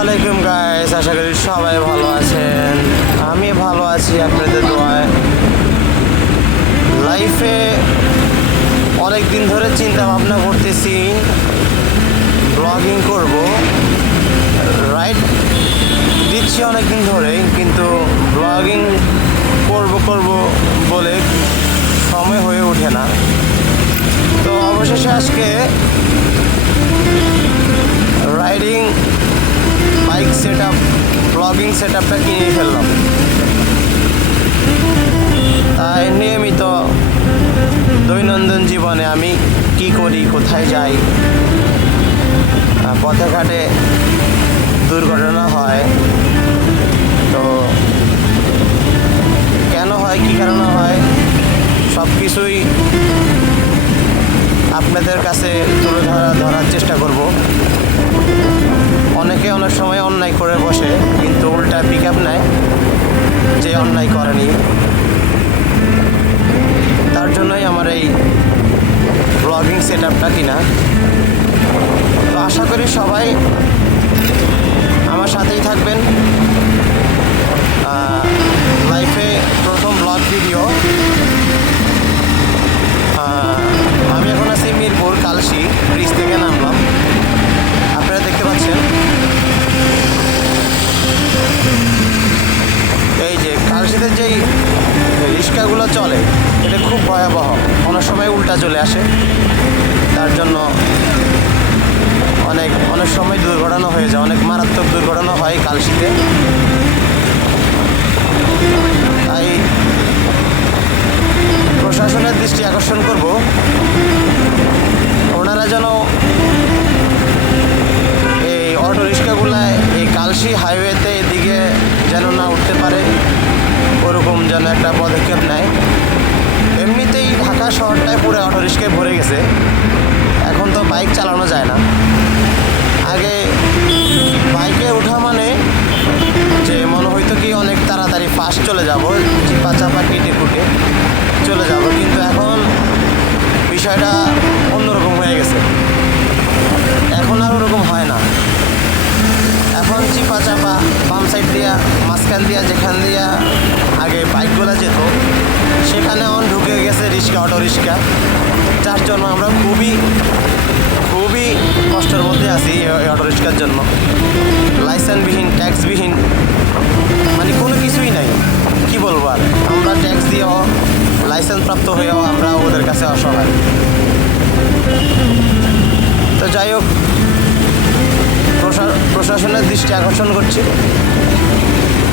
আলাইকুম গাইস, আশা করি সবাই ভালো আছেন। আমি ভালো আছি আপনাদের দোয়ায়। লাইফে অনেক দিন ধরে চিন্তা ভাবনা করতেছি ব্লগিং করব, রাইট দিচ্ছি অনেক দিন ধরে, কিন্তু ব্লগিং করব বলে সময় হয়ে ওঠে না। তো অবশেষে আজকে riding bike set up, blogging set আপটা কিনে ফেললাম। তাই নিয়মিত দৈনন্দিন জীবনে আমি কি করি, কোথায় যাই, পথে ঘাটে দুর্ঘটনা হয়, তো কেন হয়, কী কারণে হয়, সব কিছুই আপনাদের কাছে তুলে ধরার চেষ্টা করব। অনেকে অনেক সময় অন্যায় করে বসে, কিন্তু উল্টা পিক আপ নেয় যে অন্যায় করেনি। তার জন্যই আমার এই ব্লগিং সেট আপটা কিনা। তো আশা করি সবাই আমার সাথেই থাকবেন। লাইফে প্রথম ব্লগ ভিডিও। আমি এখন আছি মিরপুর কালশি ব্রিজ থেকে নামলাম, আপনারা দেখতে পাচ্ছেন। এই যে কালশিতে যেই রিক্সাগুলো চলে, এটা খুব ভয়াবহ, অনেক সময় উল্টা চলে আসে। তার জন্য অনেক সময় দুর্ঘটনা হয়ে যায়, অনেক মারাত্মক দুর্ঘটনা হয় কালশিতে। তাই প্রশাসনের দৃষ্টি আকর্ষণ করব, ওনারা যেন এই অটো রিক্সাগুলায় এই কালশি হাইওয়েতে এদিকে যেন না উঠতে পারে, ওরকম যেন একটা পদক্ষেপ নেয়। এমনিতেই ঢাকা শহরটায় পুরো অটো রিক্সায় ভরে গেছে, এখন তো বাইক চালানো যায় না। আগে বাইকে ওঠা মানে যে মনে হইতো কি অনেক তাড়াতাড়ি ফাস্ট চলে যাব, চিপা চাপা কেটে কুটে চলে যাব, কিন্তু এখন বিষয়টা অন্যরকম হয়ে গেছে। এখন আর ওরকম হয় না, এখন চিপা চাপা বাম সাইড দিয়া, মাঝখান দিয়া, যেখান দিয়া আগে বাইকগুলো যেত সেখানে এখন ঢুকে গেছে রিক্সা, অটো রিক্সা। যার জন্য আমরা খুবই কষ্টের মধ্যে আছি এই অটো রিক্সার জন্য। লাইসেন্সবিহীন, ট্যাক্সবিহীন, মানে কোনো কিছুই নাই, কি বলবো আর। আমরা ট্যাক্স দিয়েও, লাইসেন্স প্রাপ্ত হয়েও আমরা ওদের কাছে অসহায়। তো যাই হোক, প্রশাসনের দৃষ্টি আকর্ষণ করছি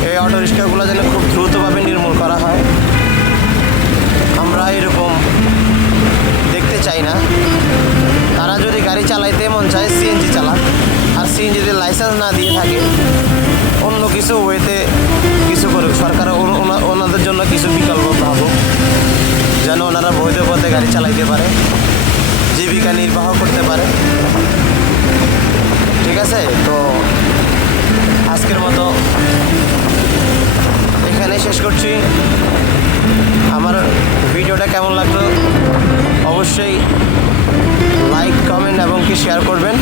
এই অটো রিক্সাগুলো যেন খুব দ্রুতভাবে নির্মূল করা হয়। আমরা এরকম দেখতে চাই না। তারা যদি গাড়ি চালাইতে মন চায় সিএনজি চালাক, আর সিএনজিতে লাইসেন্স না দিয়ে থাকে অন্য কিছু ওয়েতে কিছু করুক সরকার, ওনাদের জন্য কিছু বিকল্প ভাবুক, যেন ওনারা বৈধ পথে গাড়ি চালাইতে পারে, জীবিকা নির্বাহ করতে পারে। ঠিক আছে, তো আজকের মতো এখানেই শেষ করছি। আমার ভিডিওটা কেমন লাগলো অবশ্যই লাইক, কমেন্ট এবং কি শেয়ার করবেন।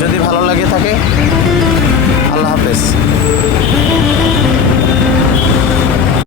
যদি ভালো লাগে থাকে, আল্লাহ হাফেজ।